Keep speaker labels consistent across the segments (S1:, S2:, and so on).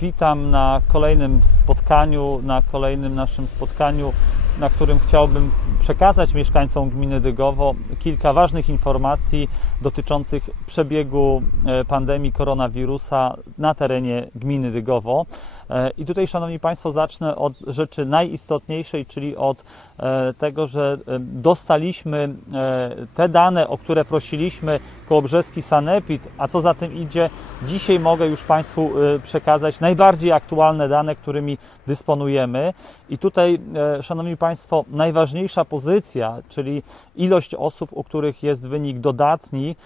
S1: Witam na kolejnym spotkaniu, na kolejnym naszym spotkaniu, na którym chciałbym przekazać mieszkańcom gminy Dygowo kilka ważnych informacji dotyczących przebiegu e, pandemii koronawirusa na terenie gminy Dygowo. E, I tutaj, Szanowni Państwo, zacznę od rzeczy najistotniejszej, czyli od e, tego, że dostaliśmy e, te dane, o które prosiliśmy Kołobrzeski Sanepid, a co za tym idzie, dzisiaj mogę już Państwu przekazać najbardziej aktualne dane, którymi dysponujemy. I tutaj, Szanowni Państwo, najważniejsza pozycja, czyli ilość osób, u których jest wynik dodatni,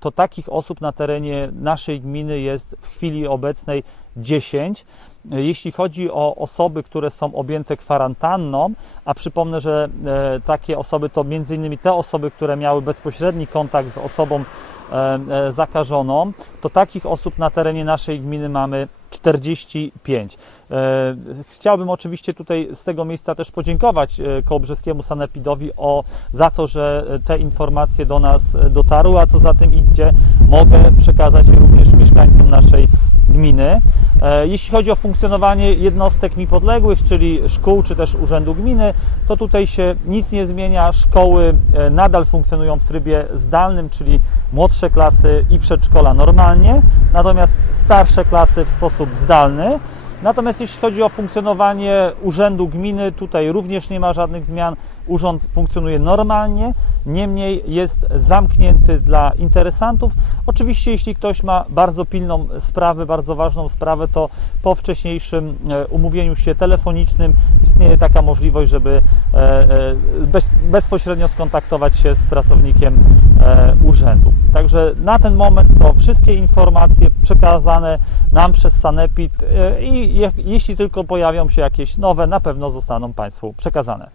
S1: to takich osób na terenie naszej gminy jest w chwili obecnej 10. Jeśli chodzi o osoby, które są objęte kwarantanną, a przypomnę, że e, takie osoby to m.in. te osoby, które miały bezpośredni kontakt z osobą e, e, zakażoną, to takich osób na terenie naszej gminy mamy 45. E, Chciałbym oczywiście tutaj z tego miejsca też podziękować e, Kołobrzeskiemu Sanepidowi o, za to, że te informacje do nas dotarły, a co za tym idzie, mogę przekazać je również mieszkańcom naszej gminy. E, Jeśli chodzi o funkcjonowanie jednostek mi podległych, czyli szkół czy też urzędu gminy, to tutaj się nic nie zmienia. Szkoły e, nadal funkcjonują w trybie zdalnym, czyli młodsze klasy i przedszkola normalnie, natomiast starsze klasy w sposób zdalny. Natomiast jeśli chodzi o funkcjonowanie urzędu gminy, tutaj również nie ma żadnych zmian. Urząd funkcjonuje normalnie, niemniej jest zamknięty dla interesantów. Oczywiście, jeśli ktoś ma bardzo pilną sprawę, bardzo ważną sprawę, to po wcześniejszym e, umówieniu się telefonicznym istnieje taka możliwość, żeby e, e, bez, bezpośrednio skontaktować się z pracownikiem urzędu. Także na ten moment to wszystkie informacje przekazane nam przez Sanepid i jeśli tylko pojawią się jakieś nowe, na pewno zostaną Państwu przekazane.